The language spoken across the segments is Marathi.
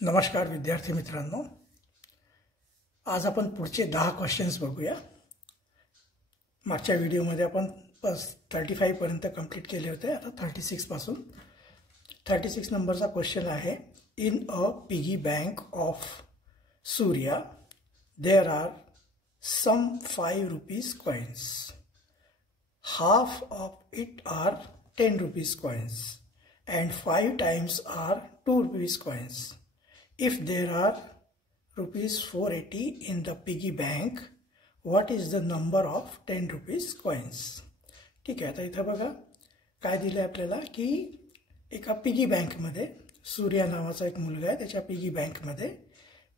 नमस्कार विद्यार्थी मित्रांनो, आज आपण पुढचे 10 क्वेश्चन्स बघूया। मागच्या व्हिडिओमध्ये आपण 35 पर्यंत कंप्लीट केले होते। आता 36 पासून 36 नंबरचा क्वेश्चन आहे। In a piggy bank of Surya there are some 5 rupees coins, half of it are 10 rupees coins and 5 times are 2 rupees coins. If there are rupees 480 in the piggy bank, what is the number of 10 rupees coins? ठीक आहे, आता इथं बघा काय दिलं आपल्याला की एका पिगी बँकमध्ये सूर्या नावाचा एक मुलगा आहे, त्याच्या पिगी बँकमध्ये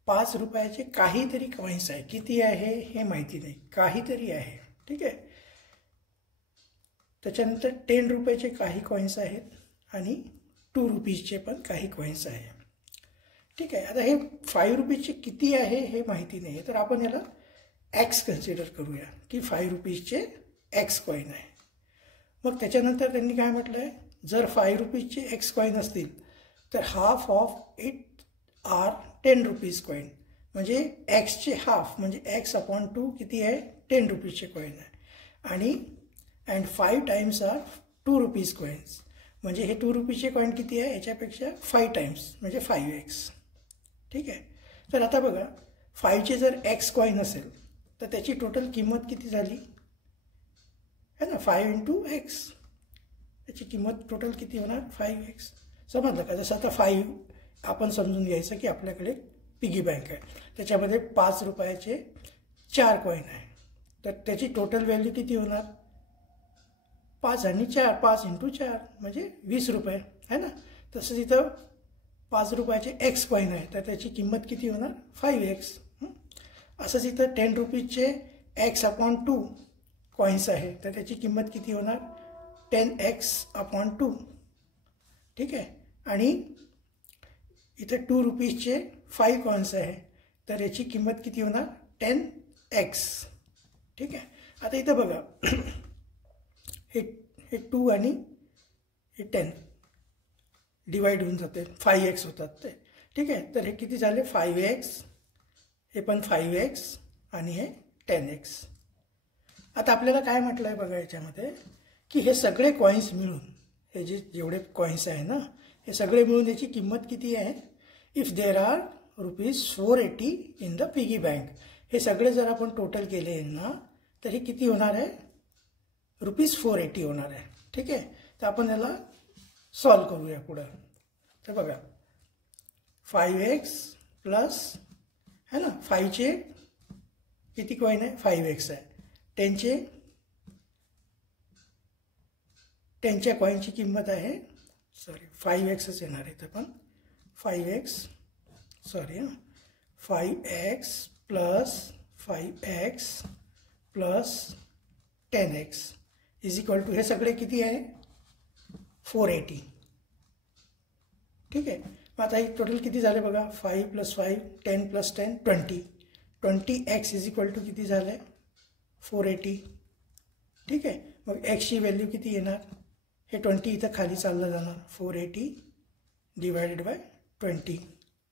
5 रुपयाचे काहीतरी कॉइन्स आहे। किती आहे हे माहिती नाही, काहीतरी आहे। ठीक आहे, त्याच्यानंतर 10 रुपयाचे काही कॉइन्स आहेत आणि 2 रुपीजचे पण काही कॉइन्स आहे। ठीक आहे, आता हे 5 रुपीजचे किती आहे हे माहिती नाही आहे, तर आपण याला एक्स कन्सिडर करूया की 5 रुपीजचे एक्स कॉइन आहे। मग त्याच्यानंतर त्यांनी काय म्हटलं आहे, जर 5 रुपीजचे एक्स कॉइन असतील तर half of it are 10 rupees coin, म्हणजे एक्सचे हाफ म्हणजे एक्स अपॉन 2 किती आहे, 10 रुपीजचे कॉइन आहे। आणि and 5 times are 2 rupees coins, म्हणजे हे 2 रुपीजचे कॉइन किती आहे, याच्यापेक्षा 5 टाइम्स म्हणजे 5x। ठीक आहे, तर आता बघा 5चे जर एक्स कॉइन असेल तर त्याची टोटल किंमत किती झाली है ना, 5 इंटू एक्स, त्याची किंमत टोटल किती होणार 5x। समजलं का? जसं आता 5 आपण समजून घ्यायचं की आपल्याकडे पिगी बँक आहे, त्याच्यामध्ये 5 रुपयाचे 4 कॉइन आहे, तर त्याची टोटल व्हॅल्यू किती होणार 5 आणि 4, 5 इंटू 4 म्हणजे 20 रुपये है ना। तसंच इथं 5 रुपयाचे एक्स कॉइन आहे तर त्याची किंमत किती होणार 5x। असंच इथं 10 रुपीजचे एक्स अपॉन 2 कॉइन्स आहे तर त्याची किंमत किती होणार 10x अपॉन 2। ठीक आहे, आणि इथं 2 रुपीजचे 5 कॉइन्स आहे तर याची किंमत किती होणार 10x। ठीक आहे, आता इथं बघा हे 2 आणि हे 10 डिवाइड होऊन जाते, 5x होतात ते। ठीक आहे, तर हे किती झाले 5x, हे पण 5x आणि हे 10x। आता आपल्याला काय म्हटलं आहे बघा याच्यामध्ये की हे सगळे कॉइन्स मिळून, हे जेवढे कॉइन्स आहे ना हे सगळे मिळून याची किंमत किती आहे, if there are rupees 480 in the piggy bank, हे सगळे जर आपण टोटल केले ना तर हे किती होणार आहे रुपीज 480 होणार आहे। ठीक आहे, तर आपण याला सॉल्व करूया पुढे। तर बघा 5x प्लस है ना, 5चे किती कॉइन आहे 5x आहे, 10च्या कॉइनची किंमत आहे 5xच येणार आहे, तर पण 5x 5x plus 5x plus 10x is equal to हे सगळे किती आहे 480। ठीक आहे, मग आता हे टोटल किती झाले बघा 5 plus 5 10 plus 10 20x is equal to किती झालं 480। ठीक आहे, मग एक्सची व्हॅल्यू किती येणार, हे 20 इथं खाली चाललं जाणार, 480 डिवायडेड बाय 20।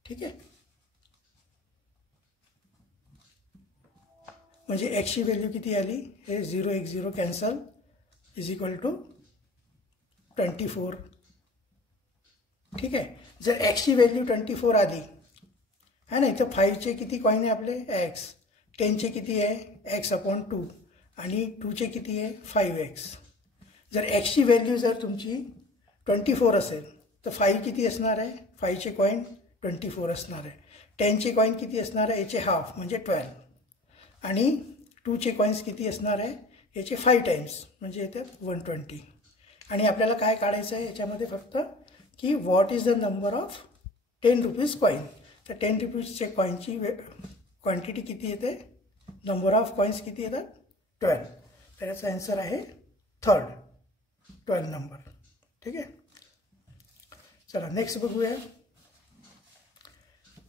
ठीक आहे, म्हणजे एक्सची व्हॅल्यू किती आली, हे 0 1 0 कॅन्सल इज इक्वल टू 24। ठीक आहे, जर एक्सची व्हॅल्यू 24 आली है ना, इथं 5चे किती कॉइन आहे आपले एक्स, 10चे किती आहे एक्स अपॉन 2 आणि 2चे किती आहे 5x। जर एक्सची व्हॅल्यू जर तुमची 24 असेल तर 5 किती असणार आहे, 5चे कॉइन 24 असणार आहे, 10चे कॉइन किती असणार आहे याचे हाफ म्हणजे 12 आणि 2चे कॉइन्स किती असणार आहे याचे 5 टाइम्स म्हणजे येतात 120। आणि आपल्याला काय काढायचं आहे याच्यामध्ये फक्त की what is the number of 10 rupees coin, तर 10 रुपीजचे कॉइनची क्वांटिटी किती येते, नंबर ऑफ कॉइन्स किती येतात 12, तर याचा आन्सर आहे 12 नंबर। ठीक आहे, चला नेक्स्ट बघूया।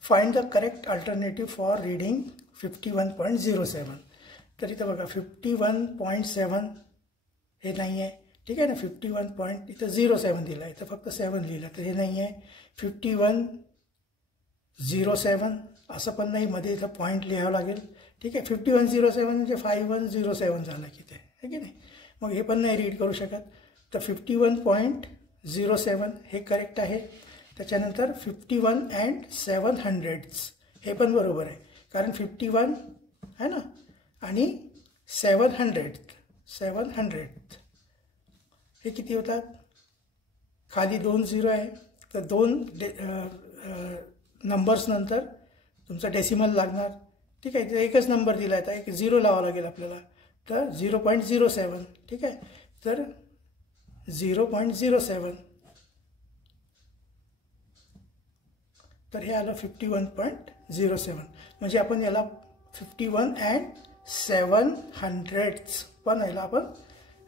Find the correct alternative for reading 51.07। तर इथं बघा 51.7 हे नाही आहे। ठीक आहे ना, 51 इथं 07 दिला आहे, इथं फक्त 7 लिहिलं तर हे नाही आहे। 51 5107 असं पण नाही, मध्ये इथं पॉईंट लिहावं लागेल. ठीक आहे, 5107 म्हणजे 5107 झालं की ते, आहे की नाही. मग हे पण नाही रीड करू शकत. तर 51.07 हे करेक्ट आहे. त्याच्यानंतर 51 and 700 हे पण बरोबर आहे, कारण 51 आहे ना आणि 700 हे किती होतात. खाली 2 झिरो आहे, तर 2 नंबर्स नंतर तुमचा डेसिमल लागणार. ठीक आहे, तर एकच नंबर दिला आहे, तर एक झिरो लावावं लागेल आपल्याला. तर 0.07. ठीक आहे, तर 0.07, तर हे आलं 51.07. म्हणजे आपण याला 51 and 700 पण याला आपण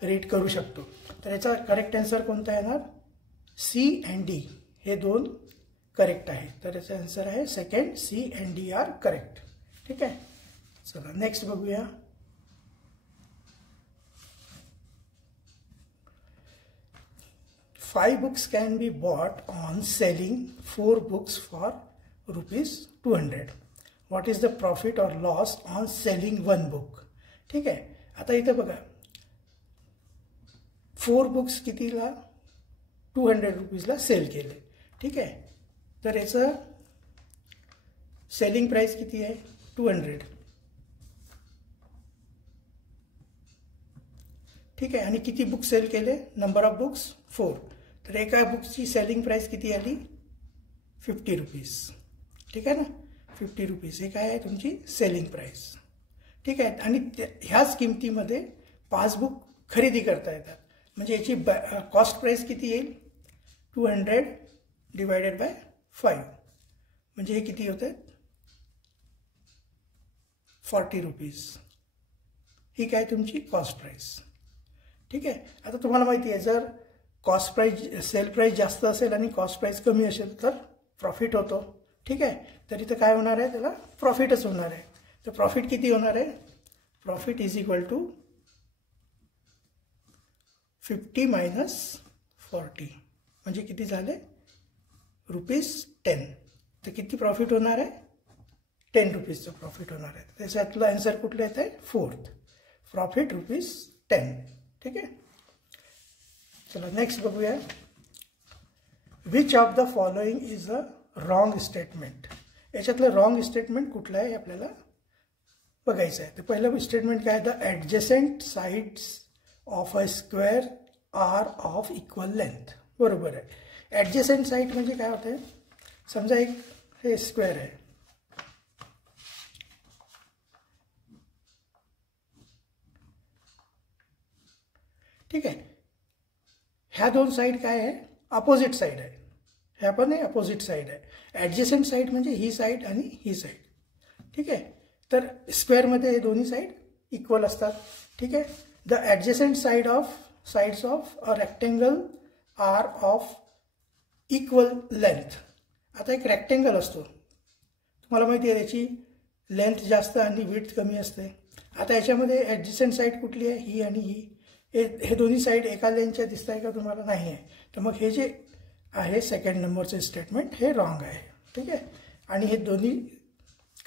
रीड करू शकतो. तर याचा करेक्ट आन्सर कोणता येणार. सी अँड डी हे दोन करेक्ट आहे. तर याचा आन्सर आहे second, C and D are correct. ठीक आहे, चला नेक्स्ट बघूया. Five books can be bought on selling 4 books for ₹200. What is the profit or loss on selling 1 book? ठीक आहे, आता इथं बघा 4 बुक्स कितीला, ₹200 सेल केले. ठीक आहे, तर याचं सेलिंग प्राइस किती आहे 200. ठीक आहे, आणि किती बुक सेल केले, नंबर ऑफ बुक्स 4. तर एका बुकची सेलिंग प्राइस किती आली ₹50. ठीक आहे ना, ₹50 हे काय आहे तुमची सेलिंग प्राइस. ठीक आहे, आणि ह्याच किमतीमध्ये 5 बुक खरेदी करता येतात. म्हणजे याची कॉस्ट प्राइस किती येईल 200 डिवायडेड बाय 5, म्हणजे हे किती होते ₹40. ही काय तुमची कॉस्ट प्राइस. ठीक आहे, आता तुम्हाला माहिती आहे जर कॉस्ट प्राइस सेल प्राइस जास्त असेल आणि कॉस्ट प्राइस कमी असेल तर प्रॉफिट होतो. ठीक आहे, तर इथं काय होणार आहे, त्याला प्रॉफिटच होणार आहे. तर प्रॉफिट किती होणार आहे, profit is equal to 50 minus 40 म्हणजे किती झाले ₹10. तर किती प्रॉफिट होणार आहे, ₹10चं प्रॉफिट होणार आहे. त्याच्यातलं आन्सर कुठलं येत आहे, 4th प्रॉफिट ₹10. ठीक आहे, चला नेक्स्ट बघूया. Which of the following is a wrong statement. याच्यातलं रॉंग स्टेटमेंट कुठलं आहे आपल्याला बघायचं आहे. तर पहिलं स्टेटमेंट काय आहे, the adjacent sides of a square are of equal length. बरोबर आहे. ॲडजसेंट साइड म्हणजे काय होतं, समजा एक हे स्क्वेअर आहे. ठीक आहे, ह्या दोन साईड काय आहे, अपोजिट साईड आहे. ह्या पण आहे अपोजिट साईड आहे. ॲडजसेंट साईड म्हणजे ही साईड आणि ही साईड. ठीक आहे, तर स्क्वेअरमध्ये हे दोन्ही साईड इक्वल असतात. ठीक आहे, the adjacent sides of a rectangle are of equal length. आता एक रेक्टेंगल असतो, तुम्हाला माहिती आहे त्याची लेंथ जास्त आणि विड्थ कमी असते. आता याच्यामध्ये ॲडजसेंट साईड कुठली आहे, ही आणि ही. हे दोन्ही साईड एका लेंथच्या दिसत आहे का तुम्हाला, नाही आहे. तर मग हे जे आहे सेकंड नंबरचे स्टेटमेंट हे रॉंग आहे. ठीक आहे, आणि हे दोन्ही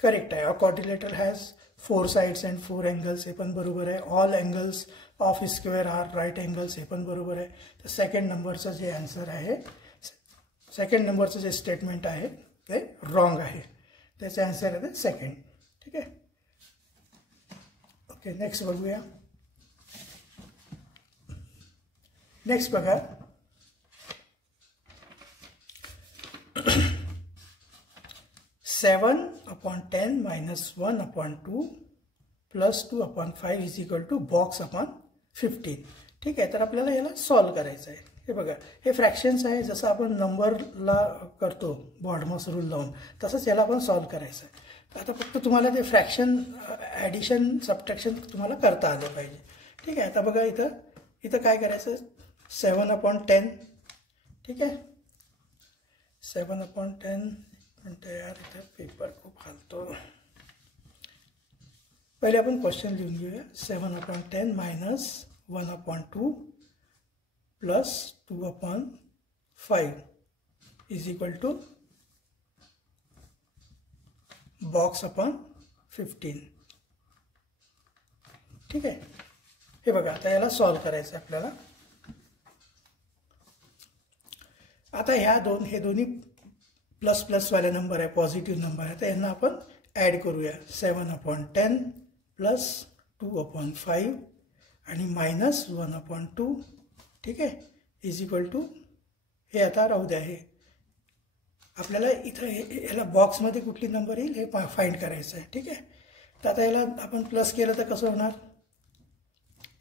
करेक्ट आहे. A quadrilateral has 4 sides and 4 angles हे पण बरोबर आहे. All angles of square are right angles हे पण बरोबर आहे. तर सेकंड नंबरचं जे आन्सर आहे, सेकंड नंबरचं जे स्टेटमेंट आहे ते रॉंग आहे. त्याचे आन्सर आहे सेकंड. ठीक आहे, ओके नेक्स्ट बघूया. नेक्स्ट बघा, 7/10 minus 1/2 plus 2/5 is equal to box upon 15. ठीक आहे, तर आपल्याला याला सॉल्व करायचं आहे. हे बघा, हे फ्रॅक्शन्स आहे, जसं आपण नंबरला करतो बॉडमॉस रूल लावून, तसंच याला आपण सॉल्व करायचं आहे. तर आता फक्त तुम्हाला ते फ्रॅक्शन ॲडिशन सबट्रॅक्शन तुम्हाला करता आलं पाहिजे. ठीक आहे, आता बघा इथं काय करायचं, 7/10. ठीक आहे, 7/10 म्हणते यार, इथं पेपर खूप हालतो. पहिले आपण क्वेश्चन लिहून घेऊया. 7/10 minus 1/2 plus 2/5 is equal to box upon 15. ठीक आहे. हे बघा आता याला सॉल्व करायचं आहे आपल्याला. आता हे दोन्ही प्लस प्लसवाले नंबर आहे, पॉझिटिव्ह नंबर आहे. तर यांना आपण ॲड करूया. 7/10 प्लस 2/5 आणि मायनस 1/2. ठीक आहे, इज इक्वल टू हे आता राहू द्या. हे आपल्याला इथं याला बॉक्समध्ये कुठली नंबर येईल हे फाइंड करायचं आहे. ठीक आहे. तर आता याला आपण प्लस केलं तर कसं होणार.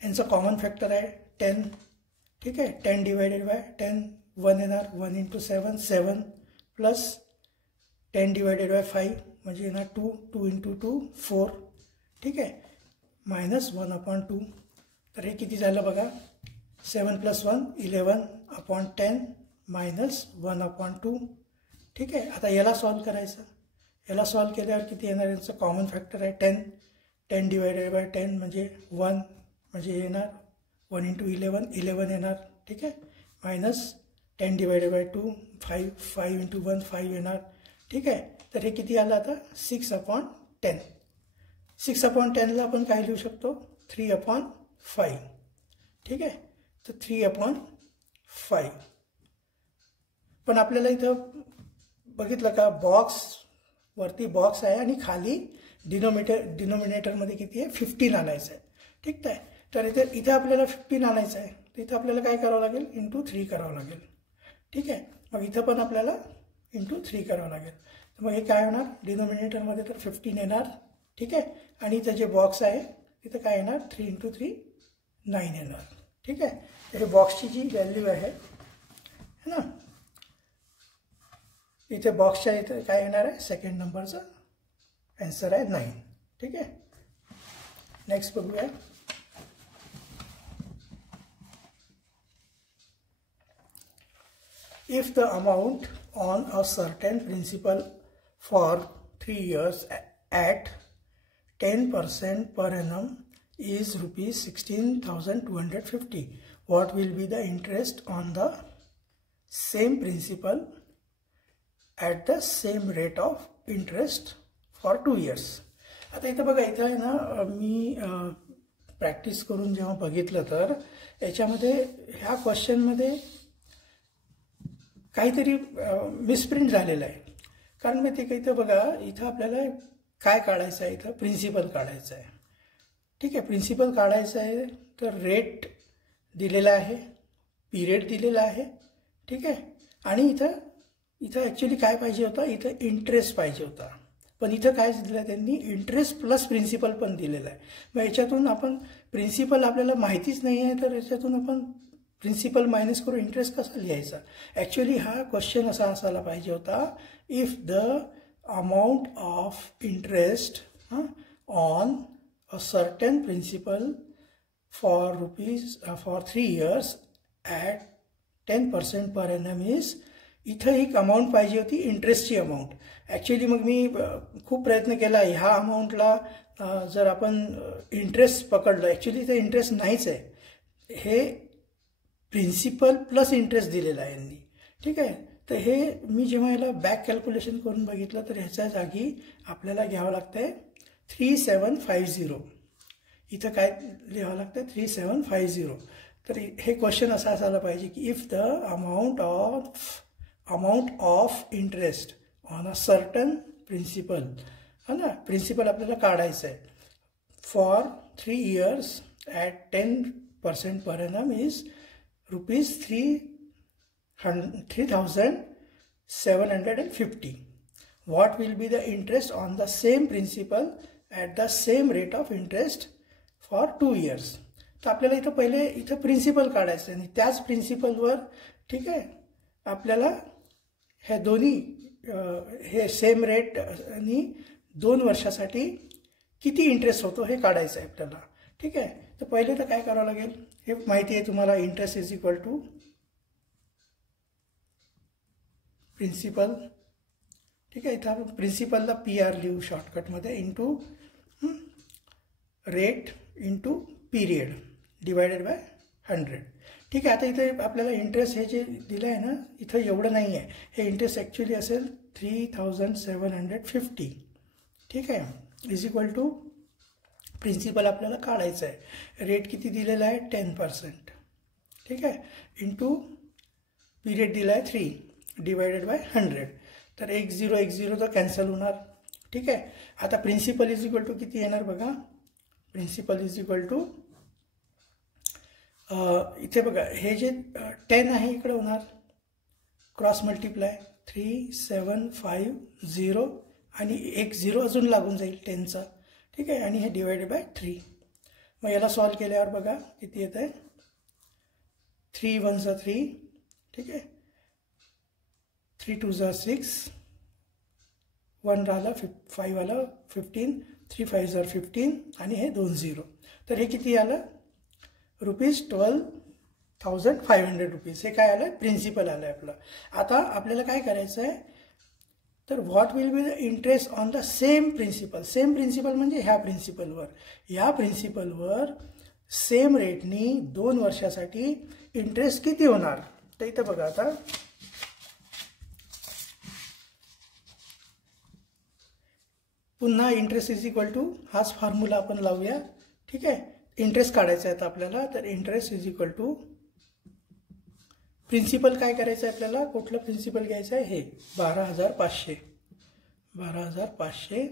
यांचं कॉमन फॅक्टर आहे 10. ठीक आहे. 10 डिवायडेड बाय 10 1 येणार. 1 × 7 7 प्लस 10 डिवायडेड बाय 5 म्हणजे येणार 2. 2 × 2 4. ठीक आहे. मायनस 1/2. तर हे किती झालं बघा. 7 + 1 11/10 मायनस 1/2. ठीक आहे. आता याला सॉल्व करायचं. याला सॉल्व केल्यावर किती येणार. यांचं कॉमन फॅक्टर आहे 10. 10 डिवायडेड बाय 10 म्हणजे 1 म्हणजे येणार 1 × 11 11 येणार. ठीक आहे. मायनस 10 डिवायडेड बाय 2 5 5 × 1 5 येणार. ठीक आहे. तर हे किती आलं आता 6/10. 6/10ला आपण काय लिहू शकतो 3/5. ठीक आहे. तर 3/5. पण आपल्याला इथं बघितलं का बॉक्स वरती बॉक्स आहे आणि खाली डिनोमिनेटरमध्ये किती आहे 15 आणायचं आहे. ठीक आहे. तर इथे आपल्याला 15 आणायचं आहे. तर इथं आपल्याला काय करावं लागेल × 3 करावं लागेल. ठीक आहे. मग इथं पण आपल्याला × 3 करावं लागेल. तर मग हे काय होणार डिनोमिनेटरमध्ये तर 15 येणार. ठीक आहे. आणि इथं जे बॉक्स आहे तिथं काय येणार 3 × 3 9 येणार. ठीक आहे. तर हे बॉक्सची जी व्हॅल्यू आहे ना इथे बॉक्सच्या इथं काय येणार आहे सेकंड नंबरचं आन्सर आहे 9. ठीक आहे. नेक्स्ट बघूया. If the amount on a certain principal for 3 years at 10% per annum is rupees 16,250, what will be the interest on the same principal at the same rate of interest for 2 years? आता इथं बघा इथं आहे ना मी प्रॅक्टिस करून जेव्हा बघितलं तर याच्यामध्ये ह्या क्वेश्चनमध्ये काहीतरी मिसप्रिंट झालेलं आहे. कारण मी ते इथं बघा इथं आपल्याला काय काढायचं आहे इथं प्रिन्सिपल काढायचं आहे. ठीक आहे. प्रिन्सिपल काढायचं आहे तर रेट दिलेला आहे, पिरियड दिलेला आहे. ठीक आहे. आणि इथं ॲक्च्युली काय पाहिजे होता इथं इंटरेस्ट पाहिजे होता. पण इथं काय दिलं त्यांनी इंटरेस्ट प्लस प्रिन्सिपल पण दिलेलं आहे. मग याच्यातून आपण प्रिन्सिपल आपल्याला माहितीच नाही आहे तर याच्यातून आपण प्रिन्सिपल मायनस करून इंटरेस्ट कसा लिहायचा. ॲक्च्युली हा क्वेश्चन असा असायला पाहिजे होता if the amount of interest on a certain principal for 3 years at 10% per annum is. इथं एक अमाऊंट पाहिजे होती इंटरेस्टची अमाऊंट. ॲक्च्युली मग मी खूप प्रयत्न केला ह्या अमाऊंटला जर आपण इंटरेस्ट पकडलं ॲक्च्युली इथं इंटरेस्ट नाहीच आहे. हे प्रिन्सिपल प्लस इंटरेस्ट दिलेला आहे यांनी. ठीक आहे. तर हे मी जेव्हा याला बॅक कॅल्क्युलेशन करून बघितलं तर ह्याच्या जागी आपल्याला घ्यावं लागतं आहे 3750. इथं काय लिहावं लागतं 3750. तर हे क्वेश्चन असं असायला पाहिजे की if the amount of interest on a certain principal ना प्रिन्सिपल आपल्याला काढायचं आहे for 3 years at 10% per annum is rupees 3,750. What will be the interest on the same principal at the same rate of interest for 2 years? तर आपल्याला इथं पहिले इथं प्रिन्सिपल काढायचं आणि त्याच प्रिन्सिपलवर ठीक आहे आपल्याला हे दोन्ही हे सेम रेट आणि 2 वर्षासाठी किती इंटरेस्ट होतो हे काढायचं आहे आपल्याला. ठीक आहे. तर पहिले तर काय करावं लागेल हे माहिती आहे तुम्हाला interest is equal to principal. ठीक आहे. इथं आपण प्रिन्सिपलला PR लिहू शॉर्टकटमध्ये into rate into period divided by 100. ठीक आहे. आता इथे आपल्याला इंटरेस्ट हे जे दिलं आहे ना इथं एवढं नाही आहे. हे इंटरेस्ट ॲक्च्युली असेल 3,750. ठीक आहे, इज इक्वल टू प्रिन्सिपल आपल्याला काढायचं आहे, रेट किती दिलेला आहे 10%, ठीक आहे, इंटू पिरियड दिला आहे 3 डिवायडेड बाय 100. तर 1 0 तर कॅन्सल होणार. ठीक आहे, आता प्रिन्सिपल इज इक्वल टू किती येणार बघा, प्रिन्सिपल इज इक्वल टू इथे बघा हे जे 10 आहे इकडे होणार क्रॉस मल्टिप्लाय 3 7 5 0 आणि 1 0 अजून लागून जाईल 10चा. ठीक आहे, आणि हे डिवायडेड बाय 3. मग याला सॉल्व केल्यावर बघा किती येत आहे, 3 1 जा 3, ठीक आहे, 3 2 जा 6, 1 राहिला 5 आला 15, 3 5 जा 15 आणि हे 2 0. तर हे किती आलं ₹12,500 रुपीज. हे काय आलं, प्रिन्सिपल आलं आपलं. आता आपल्याला काय करायचं आहे, तर what will be the interest on the same principal. Same principal म्हणजे ह्या प्रिन्सिपलवर, या प्रिन्सिपलवर सेम रेटनी 2 वर्षासाठी इंटरेस्ट किती होणार. तर इथं बघा आता पुन्हा इंटरेस्ट इज इक्वल टू हाच फॉर्म्युला आपण लावूया. ठीक आहे, इंटरेस्ट काढायचा आहे आपल्याला. तर interest is equal to principal काय करायचं आहे आपल्याला, कुठलं प्रिन्सिपल घ्यायचं आहे, हे 12,500.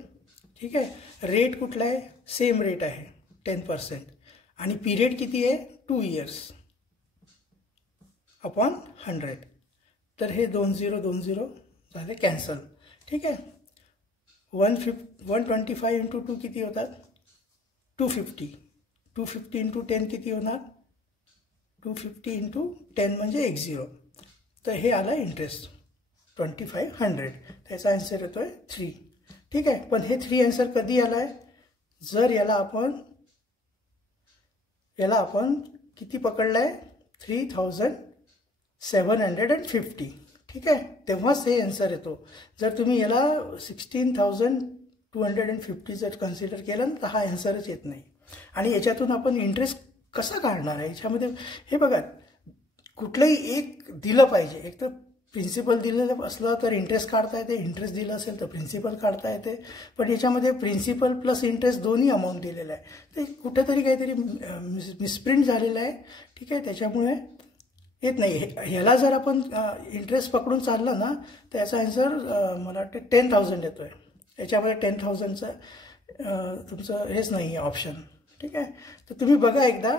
ठीक आहे, रेट कुठला आहे, सेम रेट आहे 10% आणि पिरियड किती आहे 2 इयर्स अपॉन 100. तर हे 2 0 झाले कॅन्सल. ठीक आहे, 125 इंटू 2 किती होतात 250. 250 इंटू 10 किती होणार 250 इंटू 10 म्हणजे 10. तर हे आलं इंटरेस्ट 2500. त्याचा आन्सर येतोय 3. ठीक आहे, पण हे 3 आन्सर कधी आला आहे, जर याला आपण किती पकडलं आहे 3,750. ठीक आहे, तेव्हाच हे आन्सर येतो. जर तुम्ही याला 16,250 जर कन्सिडर केलं ना तर हा आन्सरच येत नाही. आणि याच्यातून आपण इंटरेस्ट कसा काढणार आहे, याच्यामध्ये हे बघा कुठलंही एक दिलं पाहिजे. एक तर प्रिन्सिपल दिलेलं असलं तर इंटरेस्ट काढता येते, इंटरेस्ट दिलं असेल तर प्रिन्सिपल काढता येते. पण याच्यामध्ये प्रिन्सिपल प्लस इंटरेस्ट दोन्ही अमाऊंट दिलेलं आहे. ते कुठेतरी काहीतरी मिसप्रिंट झालेलं आहे. ठीक आहे, त्याच्यामुळे येत नाही. ह्याला जर आपण इंटरेस्ट पकडून चाललं ना तर याचा आन्सर मला वाटतं 10,000 येतो आहे. याच्यामध्ये 10,000चं तुमचं हेच नाही आहे ऑप्शन. ठीक आहे, तर तुम्ही बघा एकदा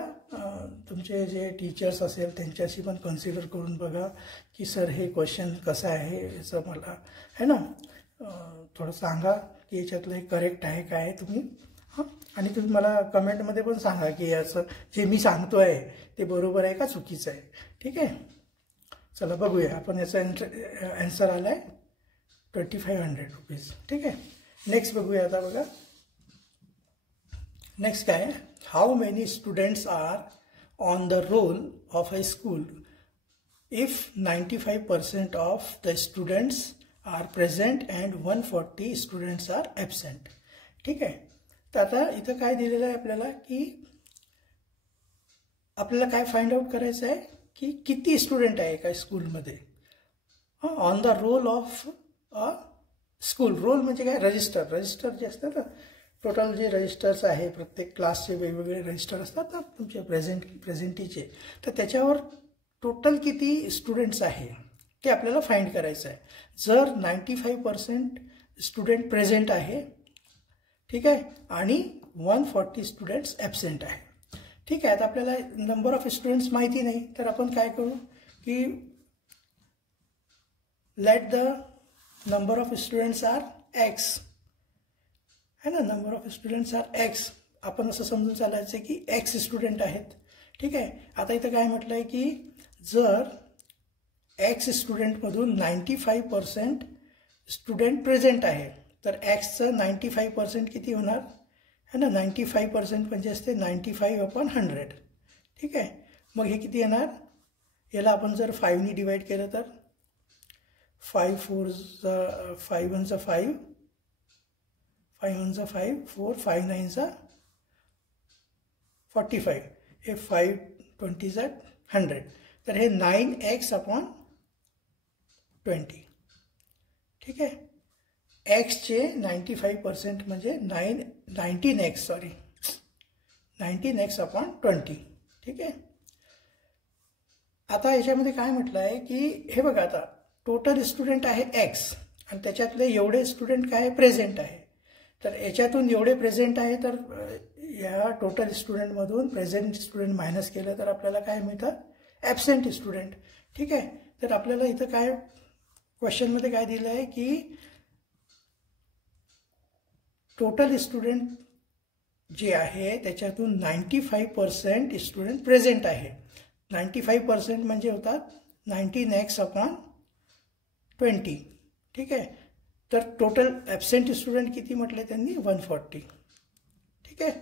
तुमचे जे टीचर्स असेल त्यांच्याशी पण कन्सिडर करून बघा की सर हे क्वेश्चन कसं आहे, याचं मला आहे ना थोडं सांगा की याच्यातलं हे करेक्ट आहे काय आहे तुम्ही. हां, आणि तुम्ही मला कमेंटमध्ये पण सांगा की असं जे मी सांगतो आहे ते बरोबर आहे का चुकीचं आहे. ठीक आहे, चला बघूया आपण. याचा आन्सर आला आहे 2500 रुपीज. ठीक आहे, नेक्स्ट बघूया. आता बघा नेक्स्ट काय आहे, how many students are on the roll of a school if 95% of the students are present and 140 students are absent. ठीक आहे, तर आता इथं काय दिलेलं आहे आपल्याला की आपल्याला काय फाइंड आउट करायचं आहे की किती स्टुडंट आहे एका स्कूलमध्ये on the roll of a school. Roll म्हणजे काय, रजिस्टर जे असतात ना, टोटल जे रजिस्टर्स आहे प्रत्येक क्लासचे वेगवेगळे रजिस्टर असतात ना तुमचे प्रेझेंटीचे, तर त्याच्यावर टोटल किती स्टुडंट्स आहे ते आपल्याला फाइंड करायचं आहे. जर 95% स्टुडंट प्रेझेंट आहे, ठीक आहे, आणि 140 स्टुडंट्स ॲबसेंट आहे. ठीक आहे, आता आपल्याला नंबर ऑफ स्टुडंट्स माहिती नाही, तर आपण काय करू की let the number of students are x है ना, number of students are x. आपण असं समजून चालायचं की एक्स स्टुडंट आहेत. ठीक आहे, आता इथं काय म्हटलं आहे की जर एक्स स्टुडंटमधून 95% स्टुडंट प्रेझेंट आहे तर एक्सचं 95% किती होणार है ना, 95% म्हणजे असते 95/100. ठीक आहे, मग हे किती येणार, याला आपण जर 5नी डिवाइड केलं तर 5 4 5 1 5, 5 1 5 4, 5 9 45, हे 5 20 100. तर हे 9x/20. ठीक आहे, एक्सचे 95% म्हणजे 19x सॉरी 19x/20. ठीक आहे. आता याच्यामध्ये काय म्हटलं आहे की हे बघा, आता टोटल स्टुडंट आहे एक्स आणि त्याच्यातले एवढे स्टुडंट काय प्रेझेंट आहे. तर याच्यातून एवढे प्रेझेंट आहे, तर या टोटल स्टुडंटमधून प्रेझेंट स्टुडंट मायनस केलं तर आपल्याला काय मिळतं, ॲबसेंट स्टुडंट. ठीक आहे. तर आपल्याला इथं काय क्वेश्चनमध्ये काय दिलं आहे की टोटल स्टुडंट जे आहे त्याच्यातून 95% स्टुडंट प्रेझेंट आहे. 95% म्हणजे होतात 19x/20. ठीक आहे. तर टोटल ॲबसेंट स्टुडंट किती म्हटले त्यांनी, 140. ठीक आहे.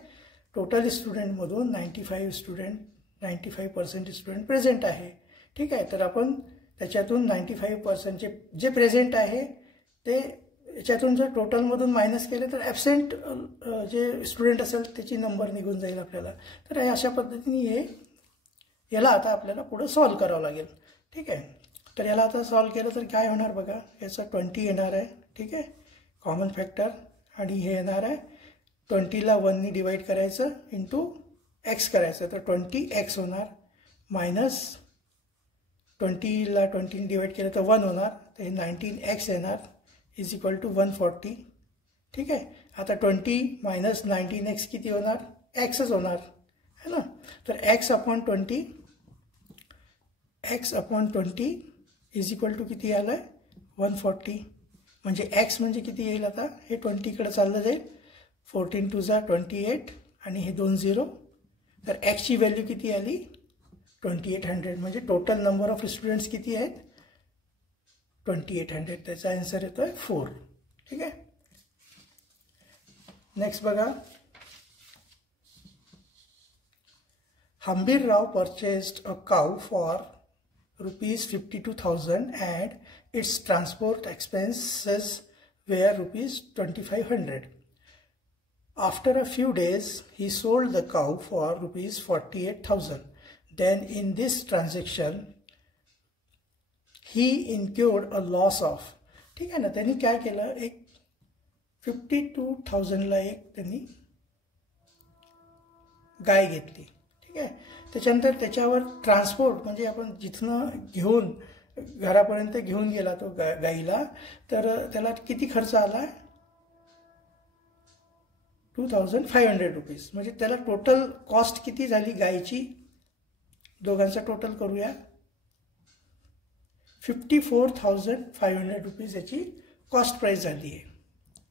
टोटल स्टुडंटमधून 95% स्टुडंट प्रेझेंट आहे. ठीक आहे. तर आपण त्याच्यातून 95% जे प्रेझेंट आहे ते याच्यातून जर टोटलमधून मायनस केले तर ॲबसेंट जे स्टुडंट असेल त्याची नंबर निघून जाईल आपल्याला. तर अशा पद्धतीने याला आता आपल्याला पुढं सॉल्व करावं लागेल. ठीक आहे. तर याला आता सॉल्व केलं तर काय होणार बघा, याचं 20 येणार आहे. ठीक आहे. कॉमन फॅक्टर आणि हे येणार आहे 20ला 1नी डिवाईड करायचं इंटू एक्स करायचं, तर 20x होणार, मायनस 20ला 20नी डिवाईड केलं तर 1 होणार, तर हे 19x येणार इज इक्वल टू 140. ठीक आहे. आता 20 मायनस 19x किती होणार, एक्सच होणार है ना. तर x/20 इज इक्वल टू किती आलं आहे, 140. म्हणजे x म्हणजे किती येईल, आता हे 20कडे चाललं जाईल, 14 2 28 आणि हे 2 0. तर एक्सची व्हॅल्यू किती आली, 2800. म्हणजे टोटल नंबर ऑफ स्टुडंट्स किती आहेत, 2800. त्याचा आन्सर येतोय 4. ठीक आहे. नेक्स्ट बघा, Hambirrao purchased a cow for ₹52,000 and its transport expenses were ₹2,500. After a few days, he sold the cow for ₹48,000. Then in this transaction, he incurred a loss of. ठीक आहे ना. त्यांनी काय केलं, एक 52,000ला एक त्यांनी गाय घेतली. ठीक आहे. त्याच्यानंतर त्याच्यावर ट्रान्सपोर्ट म्हणजे आपण जिथनं घेऊन घरापर्यंत घेऊन गेला तो गाईला, तर त्याला किती खर्च आला, ₹2,500. म्हणजे त्याला टोटल कॉस्ट किती झाली गायची, दोघांचा टोटल करूया, ₹54,500 याची कॉस्ट प्राईस झाली आहे.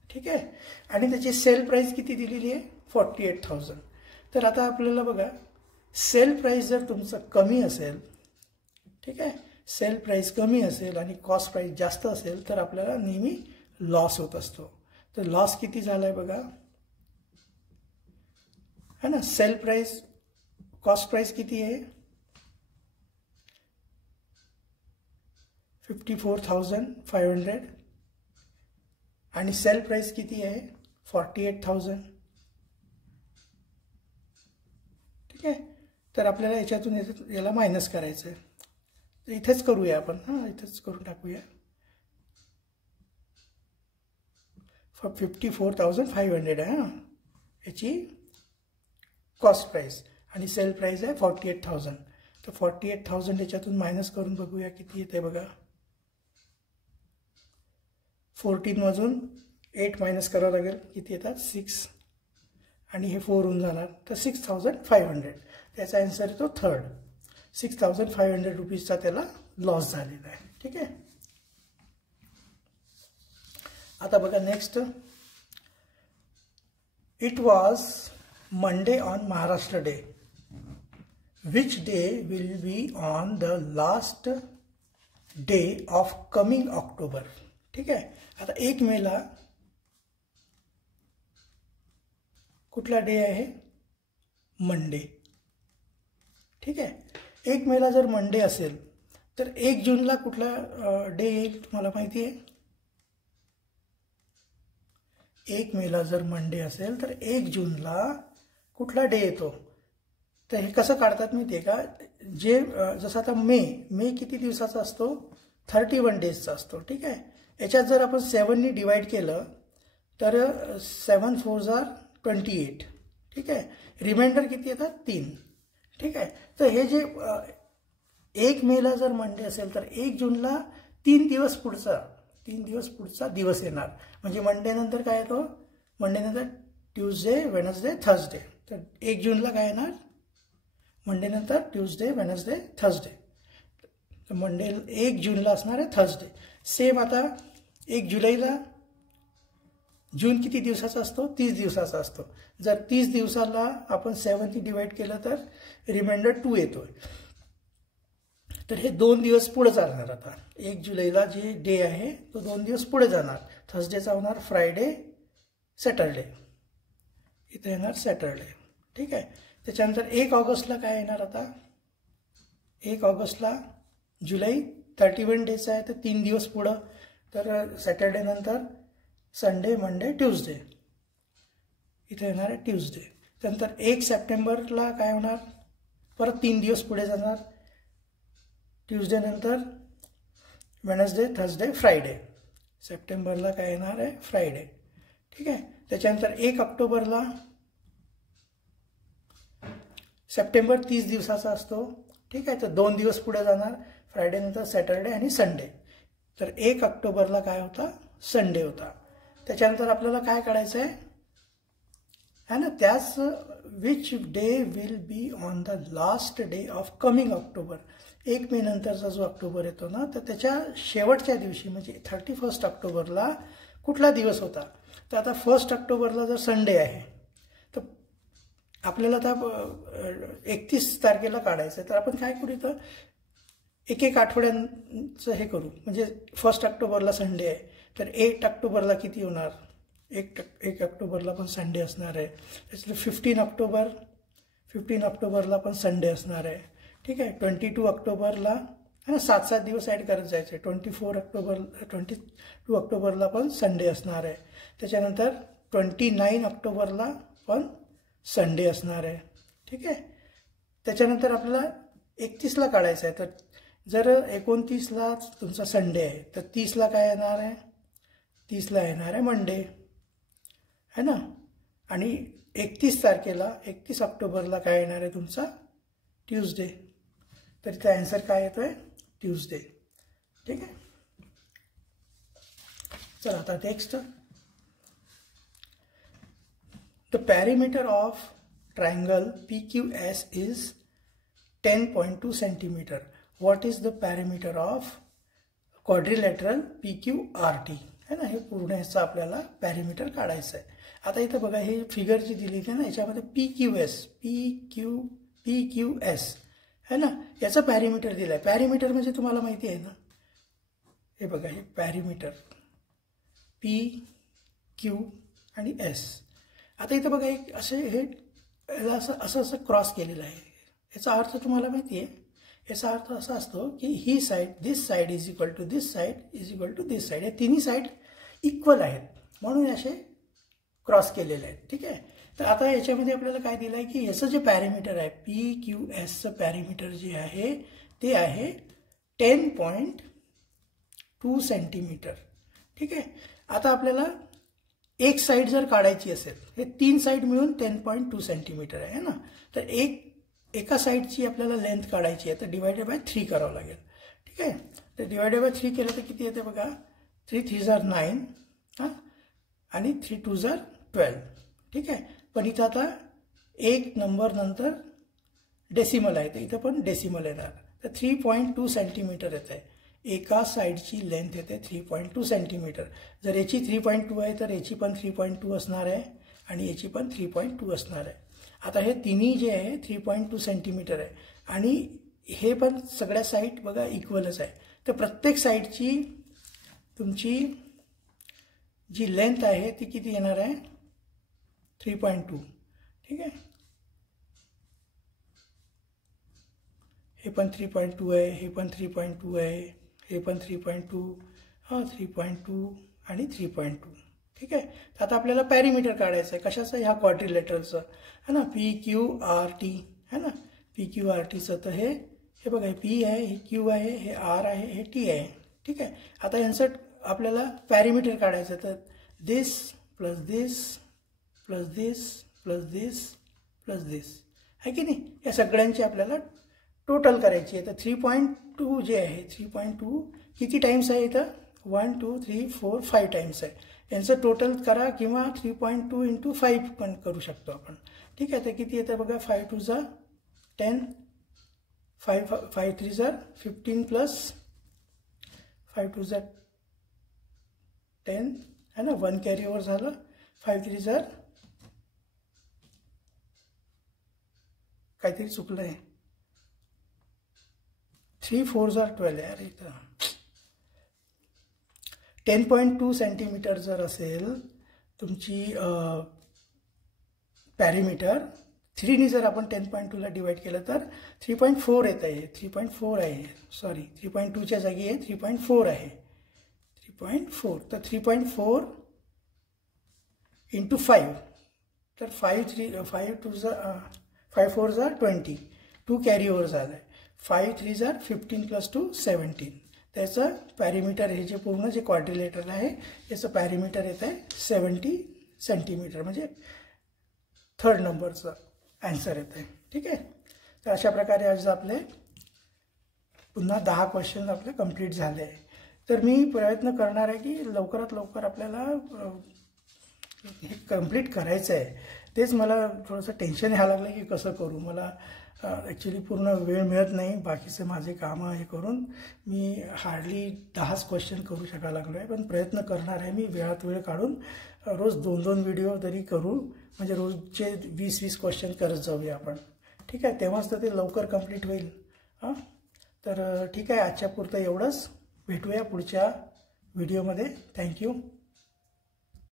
ठीक आहे. आणि त्याची सेल प्राईस किती दिलेली आहे, 48,000. तर आता आपल्याला बघा, सेल प्राईस जर तुमचं कमी असेल, ठीक आहे, सेल प्राईस कमी असेल आणि कॉस्ट प्राईस जास्त असेल तर आपल्याला नेहमी लॉस होत असतो. तर लॉस किती झाला आहे बघा, है ना. सेल प्राईस, कॉस्ट प्राईस किती आहे, 54,500 आणि सेल प्राईस किती आहे, 48,000. ठीक आहे. तर आपल्याला याच्यातून याला मायनस करायचं आहे. तर इथेच करूया आपण, हां इथेच करून टाकूया. 54,500 आहे हां याची कॉस्ट प्राईस आणि सेल प्राईस आहे 48,000. तर 48,000 याच्यातून मायनस करून बघूया किती येते बघा. 14मधून 8 मायनस करावं लागेल, किती येतात 6 आणि हे 4 होऊन जाणार, तर 6,500. त्याचा आन्सर येतो 3rd. ₹6,500 त्याला लॉस झालेला आहे. ठीक आहे. आता बघा next, it was Monday on Maharashtra day. Which day will be on the last day of coming October. ठीक आहे. आता 1 मेला कुठला डे आहे, मंडे. ठीक आहे. 1 मेला जर मंडे असेल तर 1 जूनला कुठला डे येईल तुम्हाला माहिती आहे. 1 मेला जर मंडे असेल तर 1 जूनला कुठला डे येतो. तर हे कसं काढतात माहिती आहे का, जे जसं आता मे किती दिवसाचा असतो, 31 डेजचा असतो. ठीक आहे. याच्यात जर आपण 7नी डिवाइड केलं तर 7 4 जार 28, ठीक आहे. रिमाइंडर किती येतात 3, ठीक आहे. तर हे जे 1 मेला जर मंडे असेल तर 1 जूनला 3 दिवस पुढचा दिवस येणार. म्हणजे मंडे नंतर काय येतो, मंडे नंतर ट्यूजडे, वेनसडे, थर्सडे. तर 1 जूनला काय येणार, मंडे नंतर ट्यूजडे, वेनसडे, थर्सडे. तर मंडे 1 जूनला असणार आहे थर्सडे. सेम आता 1 जुलैला, जून किती दिवसाचा असतो, 30 दिवसाचा असतो. जर 30 दिवसाला आपण 7नी डिवाइड केलं तर रिमाइंडर 2 येतोय. तर हे 2 दिवस पुढे जाणार. आता 1 जुलैला जे डे आहे तो 2 दिवस पुढे जाणार. थर्सडेचा होणार फ्रायडे, सॅटरडे, इथे येणार सॅटरडे, ठीक आहे. त्याच्यानंतर 1 ऑगस्टला काय येणार, आता 1 ऑगस्टला जुलै 31 डेचा आहे तर 3 दिवस पुढं. तर सॅटरडे नंतर संडे, मंडे, ट्यूजडे, इथे येणार आहे ट्यूजडे. त्यानंतर 1 सप्टेंबरला काय होणार, परत 3 दिवस पुढे जाणार. ट्यूजडे नंतर वेनसडे, थर्सडे, फ्रायडे. सप्टेंबरला काय येणार आहे, फ्रायडे, ठीक आहे. त्याच्यानंतर 1 ऑक्टोबरला, सप्टेंबर 30 दिवसाचा असतो, ठीक आहे. तर 2 दिवस पुढे जाणार. फ्रायडे नंतर सॅटरडे आणि संडे. तर 1 ऑक्टोबरला काय होता, संडे होता. त्याच्यानंतर आपल्याला काय काढायचं आहे ना, त्याच which day will be on the last day of coming October. 1 मे नंतरचा जो ऑक्टोबर येतो ना, तर त्याच्या शेवटच्या दिवशी म्हणजे 31 ऑक्टोबरला कुठला दिवस होता. तर आता 1 ऑक्टोबरला जर संडे आहे तर आपल्याला आता 31 तारखेला काढायचं आहे. तर आपण काय करू, इथं एक आठवड्यांचं हे करू. म्हणजे 1 ऑक्टोबरला संडे आहे तर 1 ऑक्टोबरला किती होणार, 1 ऑक्टोबरला पण संडे असणार आहे. त्याच्यानंतर 15 ऑक्टोबरला पण संडे असणार आहे, ठीक आहे. 22 ऑक्टोबरला, है ना, 7 दिवस ॲड करत जायचे. 22 ऑक्टोबरला पण संडे असणार आहे. त्याच्यानंतर 29 ऑक्टोबरला पण संडे असणार आहे, ठीक आहे. त्याच्यानंतर आपल्याला 31ला काढायचं आहे. तर जर 29ला तुमचा संडे आहे तर 30ला काय येणार आहे, 30ला येणार आहे मंडे, है ना. आणि 31 तारखेला, 31 ऑक्टोबरला काय येणार आहे तुमचा, ट्यूजडे. तर इथं आन्सर काय येतोय, ट्यूजडे, ठीक आहे. चला आता next. The perimeter of triangle PQS is 10.2 centimetre. What is the perimeter of quadrilateral PQRT, है ना. हे पूर्ण ह्याचं आपल्याला पॅरीमीटर काढायचं आहे. आता इथं बघा, हे फिगर जी दिली आहे ना, याच्यामध्ये PQS है ना, याचं पॅरीमीटर दिलं आहे. पॅरीमीटर म्हणजे तुम्हाला माहिती आहे ना, हे बघा, हे पॅरीमीटर PQ आणि S. आता इथं बघा, एक असे हे असं क्रॉस केलेलं आहे. याचा अर्थ तुम्हाला माहिती आहे. याचा अर्थ असा असतो की ही side, this side is equal to this side is equal to this side. या तिन्ही साईड इक्वल आहेत म्हणून असे क्रॉस केलेले आहेत, ठीक आहे. तर आता याच्यामध्ये आपल्याला काय दिलं आहे की याचं जे पॅरीमीटर आहे, PQSचं पॅरीमीटर जे आहे ते आहे 10.2 सेंटीमीटर, ठीक आहे. आता आपल्याला एक साईड जर काढायची असेल, हे 3 साईड मिळून 10.2 सेंटीमीटर आहे ना. तर एका साईडची आपल्याला लेंथ काढायची आहे तर डिवायडेड बाय 3 करावं लागेल, ठीक आहे. तर डिवायडेड बाय 3 केलं तर किती येते बघा, 3 3 जार 9 हां, आणि 3 2 जार 12, ठीक आहे. पण इथं आता एक नंबर नंतर डेसिमल आहे तर इथं पण डेसिमल येणार. तर 3.2 सेंटीमीटर येत आहे. एका साईडची लेंथ येते 3.2 सेंटीमीटर. जर याची 3.2 आहे तर याची पण 3.2 असणार आहे आणि याची पण 3.2 असणार आहे. आता हे तिन्ही जे आहे 3.2 सेंटीमीटर आहे आणि हे पण सगळ्या साईड बघा इक्वलच आहे. तर प्रत्येक साईडची तुमची जी लेंथ आहे ती किती येणार आहे, 3.2, ठीक आहे. हे पण 3.2 आहे, हे पण 3.2 आहे, हे पण 3.2, हां 3.2 आणि 3.2, ठीक आहे. तर आता आपल्याला पॅरीमीटर काढायचं आहे कशाचं, ह्या क्वाड्रिलॅटरलचं, है ना, PQRT, है ना. PQRTचं तर हे बघा, हे P आहे, हे Q आहे, हे R आहे, हे T आहे, ठीक आहे. आता यांचं आपल्याला पॅरामीटर काढायचं, तर दिस प्लस दिस प्लस दिस प्लस दिस प्लस दिस आहे की नाही, या सगळ्यांची आपल्याला टोटल करायची आहे. तर 3.2 जे आहे 3.2 किती टाइम्स आहे इथं 1 2 3 4 5 टाइम्स आहे. यांचं टोटल करा किंवा 3.2 × 5 पण करू शकतो आपण. ठीक आहे, तर किती येतं बघा 5 2 = 10 5 3 = 15 प्लस 5 2 = 10 है ना, 1 कॅरी ओव्हर झालं. 5 3 = काहीतरी चुकलं आहे, 3 4 = 12 यार इथं. 10.2 सेंटीमीटर जर असेल तुमची पॅरामीटर, 3 जर आपण 10.2ला डिवाइड केलं तर 3.4 येत आहे. 3.4 आहे, सॉरी 3.2च्या जागी आहे 3.4 आहे. 3.4 तर 3.4 × 5 तर 5 4 = 20, 2 कॅरी ओव्हर झालं आहे. 5 3 = 15 प्लस 2 17. त्याचं पॅरामीटर हे जे पूर्ण जे क्वाड्रिलेटरल आहे याचं पॅरामीटर येत आहे 70 सेंटीमीटर, म्हणजे 3rd नंबरचं आन्सर येत आहे. ठीक आहे, तर अशा प्रकारे आज आपले पुन्हा 10 क्वेश्चन आपले कंप्लीट झाले आहे. तर मी प्रयत्न करणार आहे की लवकरात लवकर आपल्याला हे कंप्लीट करायचं आहे. तेच मला थोडंसं टेन्शन यायला लागलं की कसं करू. मला ॲक्च्युली पूर्ण वेळ मिळत नाही, बाकीचे माझे कामं हे करून मी हार्डली 10च क्वेश्चन करू शकायला लागलो आहे. पण प्रयत्न करणार आहे मी वेळात वेळ काढून रोज 2-2 व्हिडिओ तरी करू, म्हणजे रोजचे 20-20 क्वेश्चन करत जाऊया आपण. ठीक आहे, तेव्हाच तर ते लवकर कंप्लीट होईल. हां, तर ठीक आहे, आजच्या पुरतं एवढंच. भेटूया पुढच्या व्हिडिओमध्ये. थँक्यू.